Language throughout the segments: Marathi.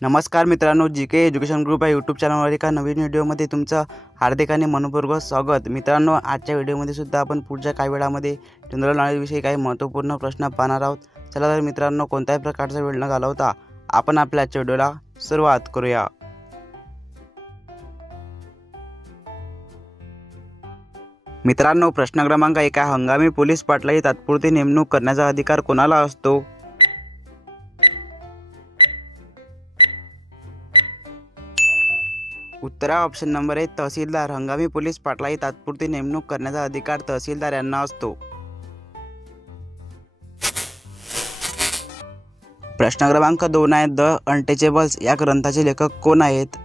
नमस्कार मित्रांनो, जीके एज्युकेशन ग्रुप या यूट्यूब चॅनलवर एका नवीन व्हिडिओमध्ये तुमचं हार्दिक आणि मनपूर्वक स्वागत। मित्रांनो, आजच्या व्हिडिओमध्ये सुद्धा आपण पुढच्या काही वेळामध्ये जनरल नॉलेजविषयी काही महत्त्वपूर्ण प्रश्न पाहणार आहोत। चला तर मित्रांनो, कोणत्याही प्रकारचा वेळ न घालवता आपण आपल्या आजच्या व्हिडिओला सुरुवात करूया। मित्रांनो, प्रश्न क्रमांक 1, हंगामी पोलीस पाटलाची तात्पुरती नेमणूक करण्याचा अधिकार कोणाला असतो? उत्तर ऑप्शन नंबर 1, तहसीलदार। हंगामी पोलीस पाटलाची तात्पुरती नेमणूक करण्याचा अधिकार तहसीलदार यांना असतो। प्रश्न क्रमांक 2 आहे, द अनटचेबल्स या ग्रंथाचे लेखक कोण आहेत?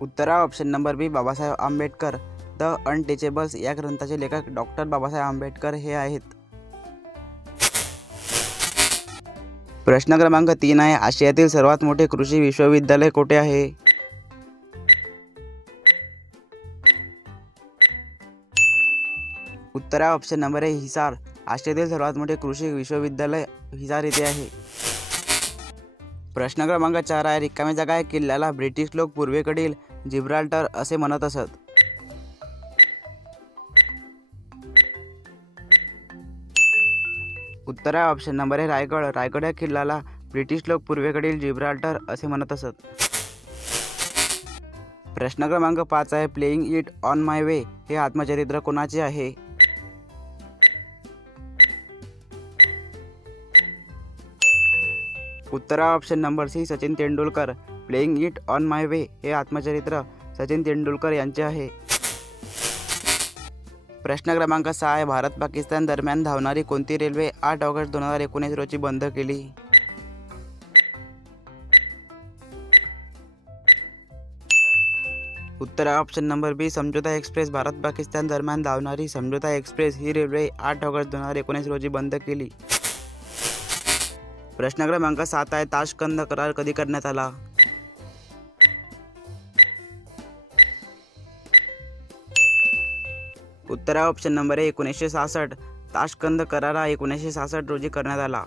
उत्तर option number B, Babasaheb Ambedkar. The Untouchables या ग्रंथाचे लेखक डॉक्टर बाबासाहेब आंबेडकर हे आहेत। प्रश्न क्रमांक 3 आहे, आशियातील सर्वात मोठे कृषी विश्वविद्यालय कोठे आहे? उत्तर ऑप्शन नंबर आहे हिसार। आशियातील सर्वात मोठे कृषी विश्वविद्यालय हिसार येथे आहे। प्रश्न क्रमांक 4 आहे, रिकामी जागा या किल्ल्याला ब्रिटिश लोक पूर्वेकडील जिब्राल्टर असे म्हणत असत। उत्तर ऑप्शन नंबर आहे रायगड। रायगड या किल्ल्याला ब्रिटिश लोक पूर्वेकडील जिब्राल्टर असे म्हणत असत। प्रश्न क्रमांक 5 आहे, playing it on my way हे आत्मचरित्र कोणाचे आहे? उत्तर option number C, Sachin Tendulkar. Playing it on my way हे आत्मचरित्र सचिन तेंडुलकर यांचे आहे। प्रश्न क्रमांक 6 आहे, भारत पाकिस्तान दरम्यान धावणारी कोणती रेल्वे 8 ऑगस्ट 2019 रोजी बंद केली? उत्तर ऑप्शन नंबर बी, समझौता एक्सप्रेस। भारत पाकिस्तान दरम्यान धावणारी समझौता एक्सप्रेस ही रेल्वे 8 ऑगस्ट 2019 रोजी बंद केली। प्रश्न क्रमांक 7 आहे, ताशकंद करार कधी करण्यात आला? उत्तर ऑप्शन नंबर 1966। ताशकंद करार हा 1966 रोजी करण्यात आला।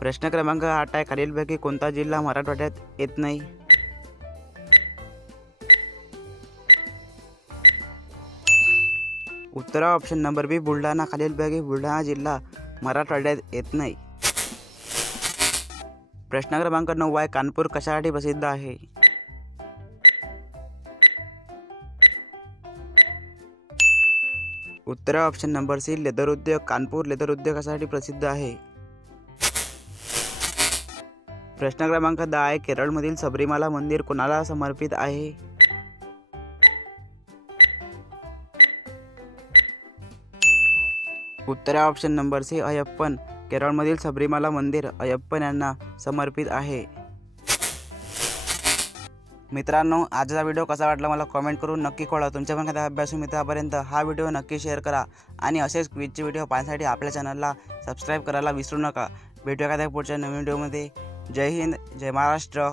प्रश्न क्रमांक 8 आहे, खालीलपैकी कोणता जिल्हा मराठवाड्यात येत नाही? उत्तर ऑप्शन नंबर बी, बुलढाणा। खालीलपैकी बुलढाणा जिल्हा मराठवाड्यात येत नाही। प्रश्न क्रमांक 9 आहे, कानपूर कशासाठी प्रसिद्ध आहे? उत्तर ऑप्शन नंबर सी, लेदर उद्योग। कानपूर लेदर उद्योगासाठी प्रसिद्ध आहे। प्रश्न क्रमांक 10 आहे, केरळमधील सबरीमाला मंदिर कोणाला समर्पित आहे? उत्तर ऑप्शन नंबर सी, अय्यप्पन। केरळमधील सबरीमाला मंदिर अय्यप्पन यांना समर्पित आहे। मित्रांनो, आजचा व्हिडिओ कसा वाटला मला कमेंट करून नक्की कळवा। तुमच्या पण एखाद्या अभ्यासू मित्रापर्यंत हा व्हिडिओ नक्की शेअर करा आणि असेच क्विजचे व्हिडिओ पाहण्यासाठी आपल्या चॅनलला सबस्क्राईब करायला विसरू नका। भेटूया एखाद्या पुढच्या नवीन व्हिडिओमध्ये। जय हिंद, जय महाराष्ट्र।